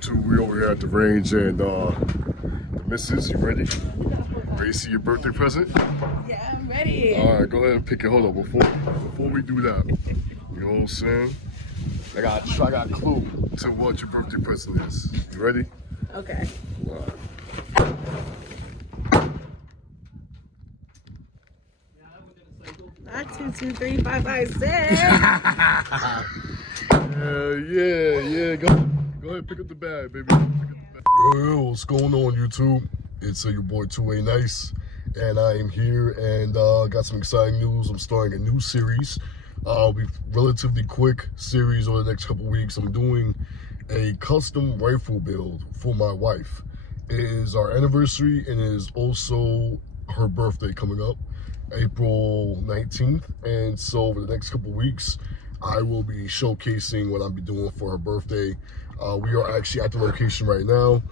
YouTube. We over here at the range and the missus, you ready? Ready to see your birthday present? Yeah, I'm ready. All right, go ahead and pick it. Hold on, before we do that, you know what I'm saying? I got a clue to what your birthday present is. You ready? Okay. All right. 1, 2, 2, 3, 4, 5, 6. Yeah. Go ahead, pick up the bag, baby. Pick up the bag. Yo, what's going on, YouTube? It's your boy 2A Nice, and I am here and got some exciting news. I'm starting a new series. It'll be relatively quick series over the next couple weeks. I'm doing a custom rifle build for my wife. It is our anniversary and it is also her birthday coming up, April 19th. And so over the next couple weeks, I will be showcasing what I'll be doing for her birthday. We are actually at the location right now,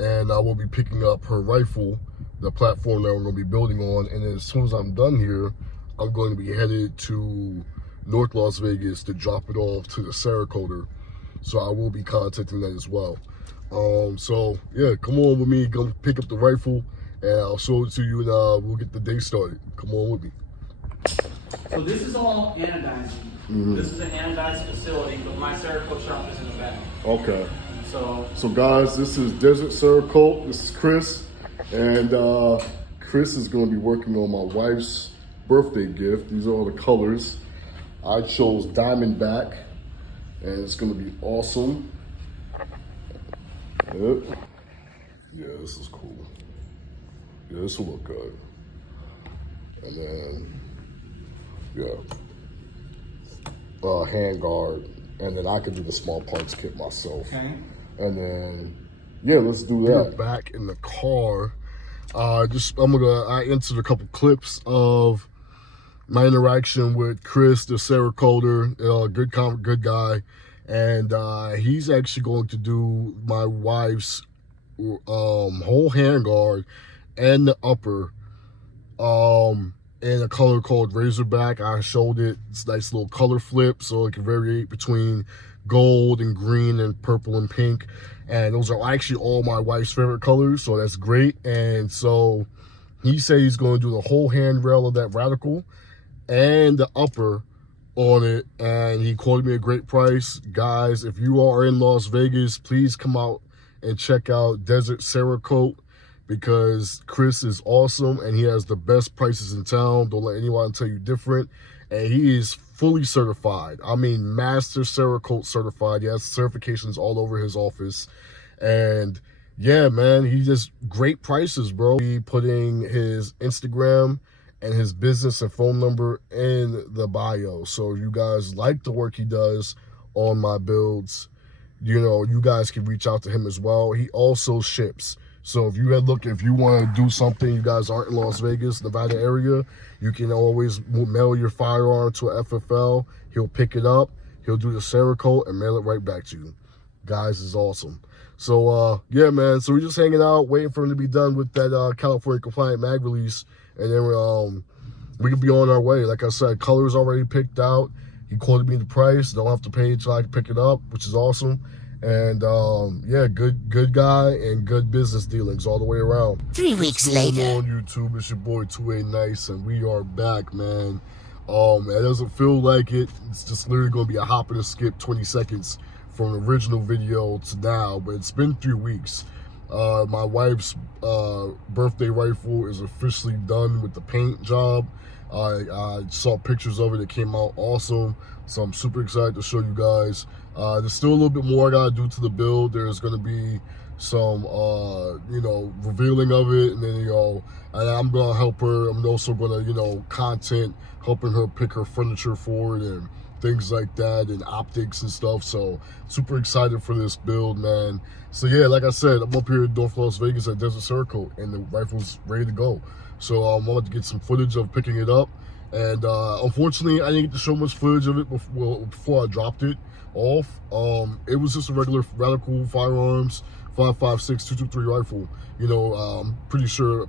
and I will be picking up her rifle, the platform that we're going to be building on. And as soon as I'm done here, I'm going to be headed to North Las Vegas to drop it off to the Cerakoter. So I will be contacting that as well. So yeah, come on with me, go pick up the rifle, and I'll show it to you, and we'll get the day started. Come on with me. So this is all anodizing. This is an anodized facility, but my Cerakote shop is in the back. Okay. So Guys, this is Desert Cerakote. This is Chris, and Chris is going to be working on my wife's birthday gift. These are all the colors. I chose Diamondback, and it's going to be awesome. Yep. Yeah, this is cool. Yeah, this will look good. And then, yeah, handguard, and then I can do the small parts kit myself. okay. And then, yeah, let's do that. We're back in the car. I entered a couple clips of my interaction with Chris, the Cerakoter, good guy, and he's actually going to do my wife's whole handguard and the upper in a color called Razorback. I showed it. It's a nice little color flip, so it can vary between gold and green and purple and pink, and those are actually all my wife's favorite colors, so that's great. And so he said he's going to do the whole handrail of that Radical and the upper on it, and he quoted me a great price. Guys, if you are in Las Vegas, please come out and check out Desert Cerakote, because Chris is awesome and he has the best prices in town. Don't let anyone tell you different. And he is fully certified. I mean, Master Cerakote certified. He has certifications all over his office. And yeah, man, he just great prices, bro. He putting his Instagram and his business and phone number in the bio. So if you guys like the work he does on my builds, you know, you guys can reach out to him as well. He also ships. So if you want to do something, you guys aren't in Las Vegas, Nevada area, you can always mail your firearm to a FFL. He'll pick it up, he'll do the Cerakote and mail it right back to you. Guys, is awesome. So yeah, man, so we're just hanging out, waiting for him to be done with that California compliant mag release, and then we can be on our way. Like I said, colors already picked out. He quoted me the price. Don't have to pay until I can pick it up, which is awesome. And yeah, good guy and good business dealings all the way around. 3 weeks later. On YouTube, it's your boy 2A Nice, and we are back, man. It doesn't feel like it. It's just literally gonna be a hop and a skip, 20 seconds from the original video to now, but it's been 3 weeks. My wife's birthday rifle is officially done with the paint job. I saw pictures of it. It came out awesome. So I'm super excited to show you guys. There's still a little bit more I gotta do to the build. There's gonna be some, revealing of it, and then, and I'm gonna help her. I'm also gonna, content, helping her pick her furniture for it and things like that, and optics and stuff. So super excited for this build, man. So yeah, like I said, I'm up here in North Las Vegas at Desert Cerakote, and the rifle's ready to go. So I'm about to get some footage of picking it up. And unfortunately, I didn't get to show much footage of it before I dropped it off. It was just a regular Radical Firearms 5.56 223 rifle. I'm pretty sure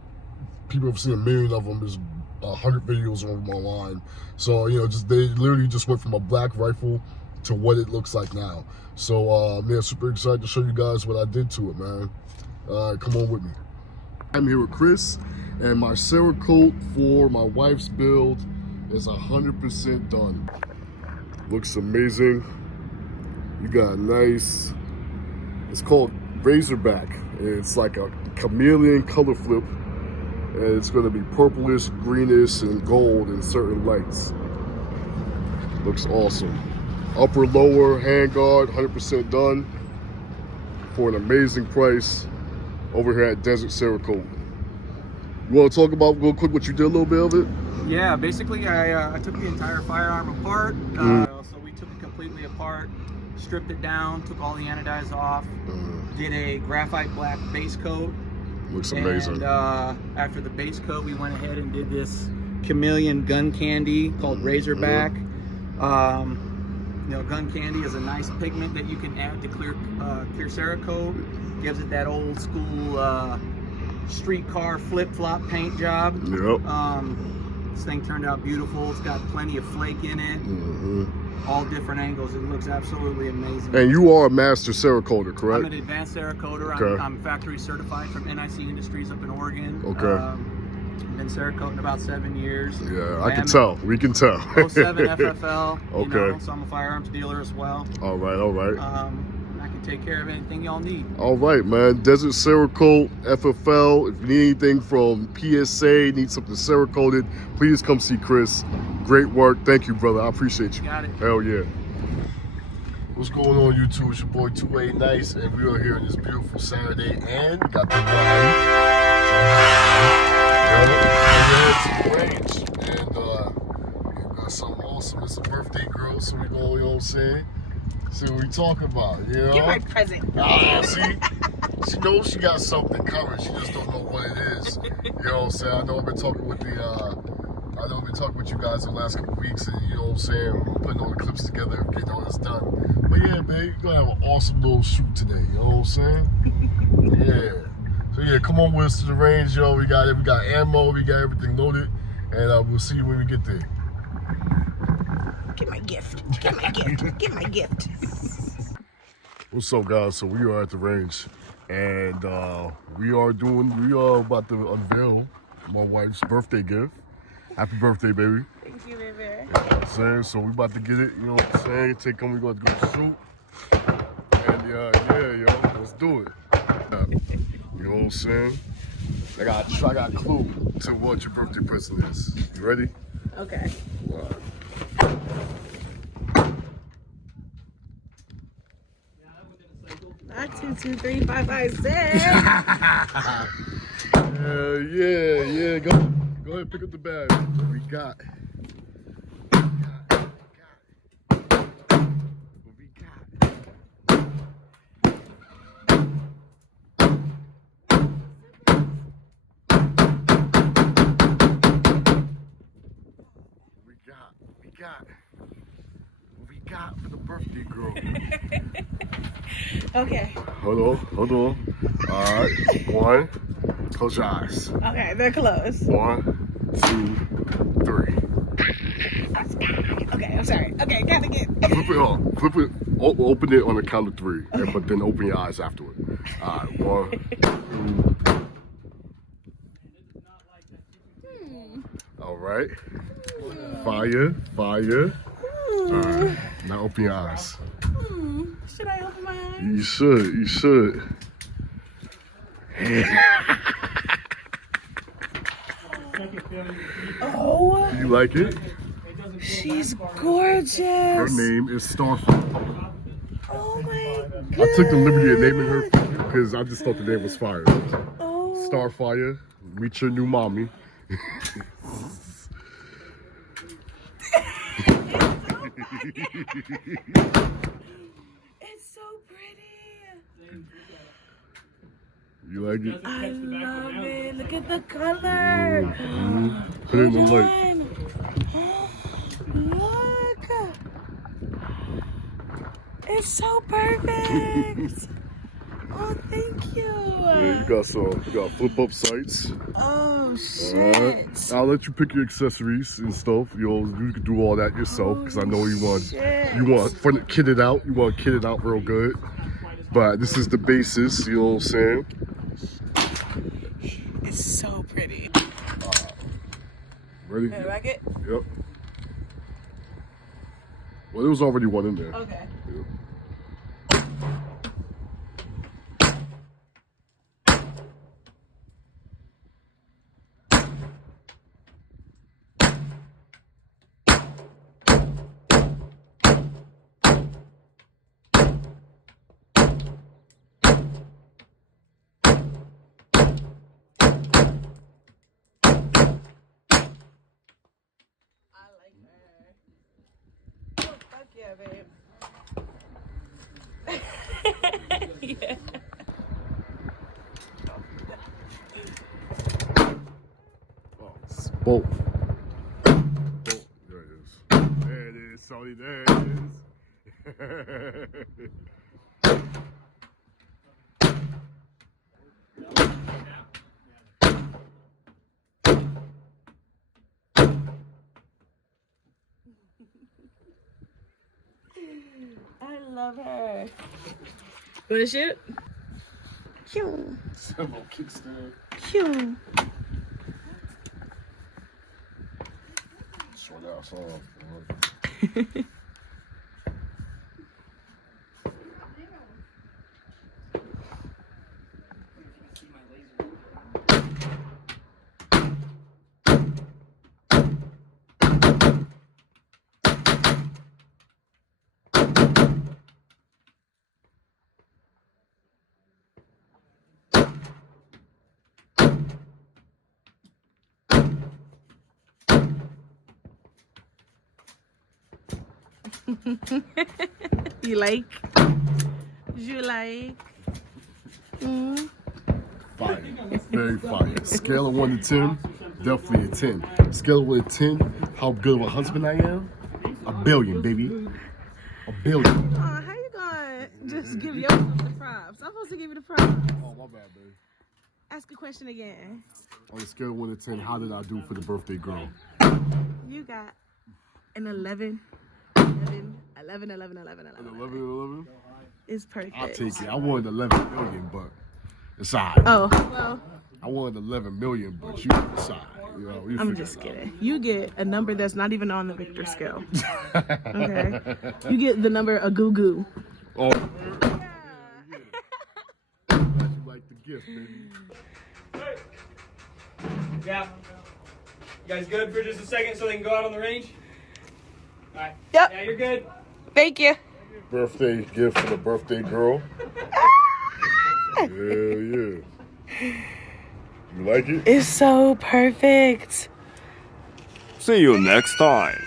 people have seen a million of them. There's 100 videos of them online. So they literally just went from a black rifle to what it looks like now. So man, super excited to show you guys what I did to it, man. Come on with me. I'm here with Chris, and my Cerakote for my wife's build is 100% done. Looks amazing. You got a nice, it's called Razorback. It's like a chameleon color flip, and it's gonna be purplish, greenish, and gold in certain lights. Looks awesome. Upper, lower, handguard, 100% done for an amazing price over here at Desert Cerakote. You want to talk about real quick what you did, a little bit of it? Yeah, basically I took the entire firearm apart. So we took it completely apart, stripped it down, took all the anodize off, did a graphite black base coat. Looks amazing. And after the base coat, we went ahead and did this chameleon gun candy called Razorback. You know, gun candy is a nice pigment that you can add to clear Cerakote. Gives it that old school streetcar flip-flop paint job. Yep. This thing turned out beautiful. It's got plenty of flake in it. All different angles. It looks absolutely amazing. And you are a master Cerakoter, correct? I'm an advanced Cerakoter. Okay. I'm factory certified from NIC Industries up in Oregon. Okay. Been Cerakoting about 7 years. Yeah, I can tell. We can tell. 07 FFL. Okay. You know, so I'm a firearms dealer as well. All right, all right. I can take care of anything y'all need. All right, man. Desert Cerakote, FFL. If you need anything from PSA, need something Cerakoted, please come see Chris. Great work. Thank you, brother. I appreciate you. Got it. Hell yeah. What's going on, YouTube? It's your boy 2A Nice, and we are here on this beautiful Saturday, and got the range, and we got something awesome. It's a birthday girl, so we go, you know what I'm saying? See what we talking about, you know? Give my present. Ah, see? She knows she got something coming. She just don't know what it is. You know what I'm saying? I know I've been talking with you guys the last couple weeks, and you know what I'm saying? We're putting all the clips together and getting all this done. But yeah, babe, you're gonna have an awesome little shoot today. You know what I'm saying? Yeah. So yeah, come on with us to the range, yo. We got ammo, we got everything loaded, and we'll see you when we get there. Get my gift. Get my gift. Get my gift. What's up, guys? So we are at the range, and we are about to unveil my wife's birthday gift. Happy birthday, baby. Thank you, baby. You know what I'm saying? So we about to get it, you know what I'm saying? We got to go shoot. And yeah, yo, let's do it. You know what I'm saying? I got a clue to what your birthday present is. You ready? Okay. All right. 1, 2, 2, 3, 4, 5, 6. Yeah. Go ahead, pick up the bag. What we got? What we got for the birthday girl. Okay. Hold on. All right, 1. Close your eyes. Okay, they're closed. 1, 2, 3. Okay, I'm sorry. Okay, gotta get. Flip it. Open it on the count of 3, okay. But then open your eyes afterward. All right, 1, 2. All right. Fire. All right. Now open your eyes. Should I open my eyes? You should. Oh, You like it? she's gorgeous. Her name is Starfire. Oh my god. I took the liberty of naming her because I just thought the name was fire. Oh. Starfire, meet your new mommy. It's so pretty. You like it? I love it. Look at the color. Put it in the light. Look. It's so perfect. Oh, thank you. Yeah, you got flip up sights. Oh, Alright. shit. I'll let you pick your accessories and stuff. You can do all that yourself because I know you want for the kit it out. You want to kit it out real good. But this is the basis. You know what I'm saying? It's so pretty. Ready? Can I rack it? Yep. Well, there was already one in there. Okay. Yep. Fuck yeah, babe. Yeah. Oh, it's bolt. Bolt. There it is. There it is, Sony. There it is. I love her. You wanna shoot? Shoo. Several kickstand. Shoo. Short ass off. You like? You like? Mm. Fire. Very fire. Scale of 1 to 10, definitely a 10. Scale of 1 to 10, how good of a husband I am? A billion, baby. A billion. Oh, how you gonna just give yourself the props? I'm supposed to give you the props. Oh, my bad, baby. Ask a question again. On a scale of 1 to 10, how did I do for the birthday girl? You got an 11. 11. 11. An 11 and 11? It's perfect. I'll take it. I wanted 11 million, but it's all right. Oh, well, I wanted 11 million, but you decide. You know, you I'm figure just it out. kidding. You get a number that's not even on the Richter scale. Okay? You get the number a goo goo. Oh, glad you like the gift, baby. Yeah. You guys good for just a second so they can go out on the range? Alright. Yep. Yeah, you're good. Thank you. Birthday gift for the birthday girl. Yeah. You like it? It's so perfect. See you next time.